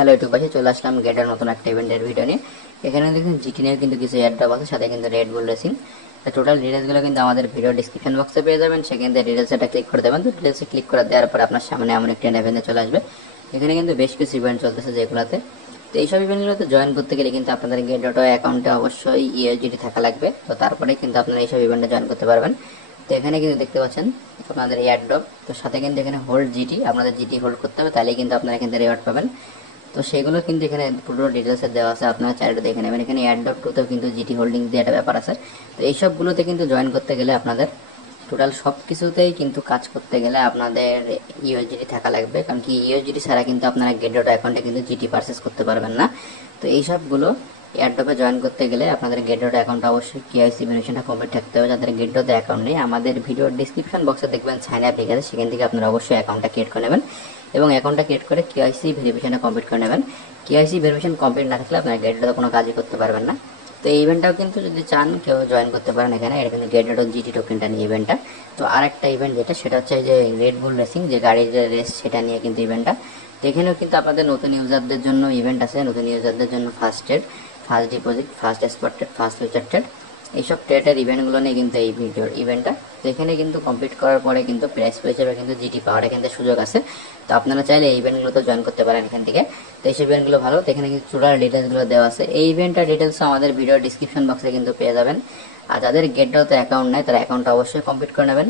Hello ইউটিউবাসী, চলে আসলাম গেটার নতুন একটা ইভেন্টের ভিডিও নিয়ে। এখানে দেখুন জিটি নিয়ে কিন্তু কিছু এয়ারড্রপ আছে, সাথে কিন্তু রেড বুল রেসিং। টোটাল ডিটেলসগুলো কিন্তু আমাদের ভিডিও ডিসক্রিপশন বক্সে পেয়ে যাবেন। সেখান থেকে ডিটেলস এটা ক্লিক করে দেবেন। তো ডিটেলসে ক্লিক করে দেওয়ার পর আপনার সামনে এমন একটি ইভেন্টে চলে আসবে। এখানে কিন্তু বেশ কিছু ইভেন্ট চলতেছে যেগুলোতে। তো এইসব ইভেন্টগুলোতে জয়েন করতে গেলে কিন্তু আপনাদের গেট.ও অ্যাকাউন্টে অবশ্যই ইউএসডিটি থাকা লাগবে। তো তারপরে কিন্তু আপনারা এইসব ইভেন্টে জয়েন করতে পারবেন। তো এখানে কিন্তু দেখতে পাচ্ছেন আপনাদের এয়ারড্রপ, তো সাথে কিন্তু এখানে হোল্ড জিটি, আপনাদের জিটি হোল্ড করতে হবে, তাহলে কিন্তু আপনারা এখান থেকে রিওয়ার্ড পাবেন। তো সেগুলো কিন্তু এখানে পুরো ডিটেলসে দেওয়া আছে, আপনারা চাইলে দেখে নেবেন। এখানে এয়ারড্রপ টুতেও কিন্তু জিটি হোল্ডিং দিয়ে একটা ব্যাপার আছে। তো এইসবগুলোতে কিন্তু জয়েন করতে গেলে আপনাদের টোটাল সব কিছুতেই কিন্তু কাজ করতে গেলে আপনাদের ইউএসডিটি থাকা লাগবে, কারণ কি ইউএসডিটি ছাড়া কিন্তু আপনারা গেট.ও অ্যাকাউন্টে কিন্তু জিটি পারচেস করতে পারবেন না। তো এইসবগুলো এয়ারড্রপে জয়েন করতে গেলে আপনাদের গেট.ও অ্যাকাউন্ট অবশ্যই কেওয়াইসি ভেরিফিকেশনটা কমপ্লিট থাকতে হবে। যাদের গেট.ও অ্যাকাউন্ট নেই, আমাদের ভিডিওর ডিসক্রিপশন বক্সে দেখবেন সাইন আপ লিখে আছে, সেখান থেকে আপনারা অবশ্যই অ্যাকাউন্টটা ক্রিয়েট করে নেবেন এবং অ্যাকাউন্টটা ক্রিয়েট করে কেওয়াইসি ভেরিফিকেশনটা কমপ্লিট করে নেবেন। কেওয়াইসি ভেরিফিকেশন কমপ্লিট না থাকলে আপনারা গেট.ও কোনো কাজই করতে পারবেন না। তো এই ইভেন্টটাও কিন্তু যদি চান কেউ জয়েন করতে পারেন এখানে, এটা কিন্তু গেট.ও জিটি টোকেনটা নিয়ে ইভেন্টটা। তো আর একটা ইভেন্ট যেটা, সেটা হচ্ছে যে রেড বুল রেসিং, যে গাড়ির যে রেস, সেটা নিয়ে কিন্তু ইভেন্টটা। তো এখানেও কিন্তু আপনাদের নতুন ইউজারদের জন্য ইভেন্ট আছে। নতুন ইউজারদের জন্য first trade, first deposit, first spot trade, first future trade, এইসব ট্রেডের ইভেন্টগুলো নিয়ে কিন্তু এই ভিডিওর ইভেন্টটা। তো এখানে কিন্তু কমপ্লিট করার পরে কিন্তু প্রাইস হিসেবে কিন্তু জিটি পাওয়ার এখান থেকে সুযোগ আছে। তো আপনারা চাইলে এই ইভেন্টগুলোতে জয়েন করতে পারেন এখান থেকে। তো এইসব ইভেন্টগুলো ভালো। তো এখানে কিন্তু টোটাল ডিটেলসগুলো দেওয়া আছে। এই ইভেন্টটার ডিটেলস আমাদের ভিডিওর ডিসক্রিপশন বক্সে কিন্তু পেয়ে যাবেন। আর যাদের গেট.ওতে অ্যাকাউন্ট নেয় তারা অ্যাকাউন্টটা অবশ্যই কমপ্লিট করে নেবেন।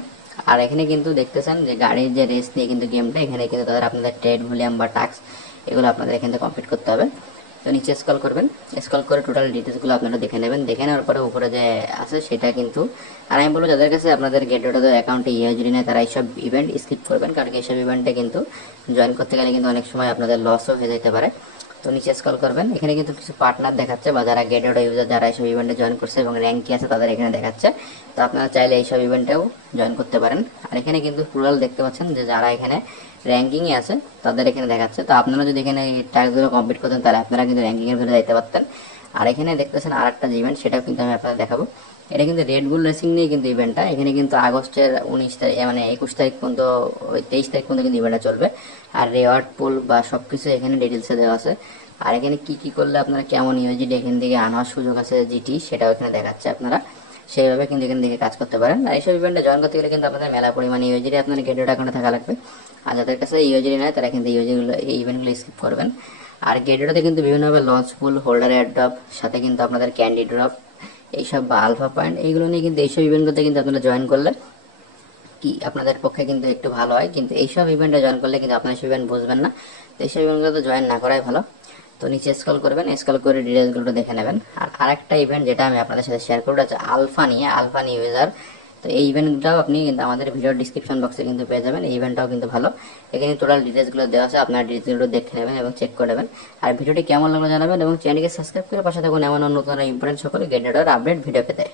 আর এখানে কিন্তু দেখতেছেন যে গাড়ির যে রেস নিয়ে কিন্তু গেমটা, এখানে কিন্তু তাদের আপনাদের ট্রেড ভলিউম বা টাস্ক এগুলো আপনাদের এখান থেকে কমপ্লিট করতে হবে। তো নিচে স্ক্রল করবেন, স্ক্রল করে টোটাল ডিটেলসগুলো আপনারা দেখে নেবেন। দেখে নেওয়ার পরে উপরে যে আছে সেটা কিন্তু, আর আমি বলবো যাদের কাছে আপনাদের গেট.ও অ্যাকাউন্টে ইউএসডি নেয় তারা এইসব ইভেন্ট স্কিপ করবেন, কারণ এইসব ইভেন্টে কিন্তু জয়েন করতে গেলে কিন্তু অনেক সময় আপনাদের লসও হয়ে যেতে পারে। তো নিচে স্ক্রল করবেন, এখানে কিন্তু কিছু পার্টনার দেখাচ্ছে, বা যারা গেট.ও ইউজার যারা এইসব ইভেন্টে জয়েন করছে এবং র্যাঙ্ক কি আছে তাদের এখানে দেখাচ্ছে। তো আপনারা চাইলে এইসব ইভেন্টেও জয়েন করতে পারেন। আর এখানে কিন্তু টোটাল দেখতে পাচ্ছেন যে যারা এখানে র্যাঙ্কিংয়ে আছে তাদের এখানে দেখাচ্ছে। তো আপনারা যদি এখানে টাস্কগুলো কমপ্লিট করতেন তাহলে আপনারা কিন্তু র্যাঙ্কিংয়ের ভিতরে যাইতে পারতেন। আর এখানে দেখতেছেন আর একটা ইভেন্ট, সেটাও কিন্তু আমি আপনাদের দেখাবো। এটা কিন্তু রেড বুল রেসিং নিয়ে কিন্তু ইভেন্টটা। এখানে কিন্তু আগস্টের 19 তারিখ, মানে 21 তারিখ পর্যন্ত, 23 তারিখ পর্যন্ত কিন্তু ইভেন্টটা চলবে। আর রেওয়ার্ড পুল বা সবকিছু এখানে ডিটেলসে দেওয়া আছে। আর এখানে কি কি করলে আপনারা কেমন ইউএসডি এখান থেকে আনার সুযোগ আছে জিটি, সেটাও এখানে দেখাচ্ছে। আপনারা সেইভাবে কিন্তু এখান থেকে কাজ করতে পারেন। আর এইসব ইভেন্টে জয়েন করতে গেলে কিন্তু আপনাদের মেলা পরিমাণে ইউএসডি আপনার গেট.ও অ্যাকাউন্টে থাকা লাগবে। আর যাদের কাছে ইউএসডি নেয় তারা কিন্তু ইউএসডিগুলো, এই ইভেন্টগুলো স্কিপ করবেন। আর গেট.ওতে কিন্তু বিভিন্নভাবে লঞ্চ পুল, হোল্ডার এয়ারড্রপ, সাথে কিন্তু আপনাদের ক্যান্ডি ড্রপ এইসব বা আলফা পয়েন্ট, এইগুলো নিয়ে কিন্তু এইসব ইভেন্টগুলোতে কিন্তু আপনারা জয়েন করলে কি আপনাদের পক্ষে কিন্তু একটু ভালো হয়। কিন্তু এইসব ইভেন্টে জয়েন করলে কিন্তু আপনার সব ইভেন্ট বুঝবেন না। তো এইসব ইভেন্টগুলোতে জয়েন না করাই ভালো। তো নিচে স্ক্রল করবেন, স্ক্রল করে ডিটেলসগুলো দেখে নেবেন। আর আরেকটা ইভেন্ট যেটা আমি আপনাদের সাথে শেয়ার করবো হচ্ছে আলফা নিয়ে, আলফা নিউ ইউজার। তো এই ইভেন্টটাও আপনি কিন্তু আমাদের ভিডিওর ডিসক্রিপশন বক্সে কিন্তু পেয়ে যাবেন। এই ইভেন্টটাও কিন্তু ভালো। এখানে টোটাল ডিটেলসগুলো দেওয়া আছে, আপনার ডিটেলসগুলো দেখে নেবেন এবং চেক করে নেবেন। আর ভিডিওটি কেমন লাগলো জানাবেন এবং চ্যানেলকে সাবস্ক্রাইব করে পাশে থাকুন এমন নতুন ইম্পর্টেন্ট সকল গেট.ও আপডেট ভিডিও পেতে।